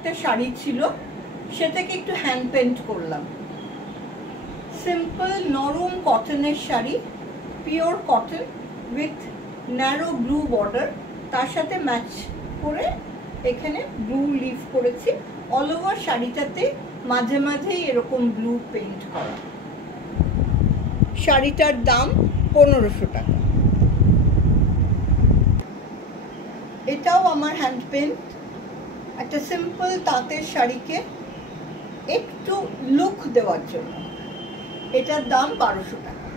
একটা শাড়ি ছিল, সেটাকে একটু হ্যান্ড পেন্ট করলাম। সিম্পল নরম কটনের sari, pure cotton with narrow blue border, তার সাথে ম্যাচ করে এখানে ব্লু লিভ করেছি। অল ওভার শাড়িটাতে মাঝে মাঝেই এরকম ব্লু পেইন্ট করা। শাড়িটার দাম 1500 টাকা। এটাও আমার হ্যান্ড পেন্ট, একটা সিম্পল তাঁতের শাড়িকে একটু লুক দেওয়ার জন্য। এটার দাম 1200 টাকা।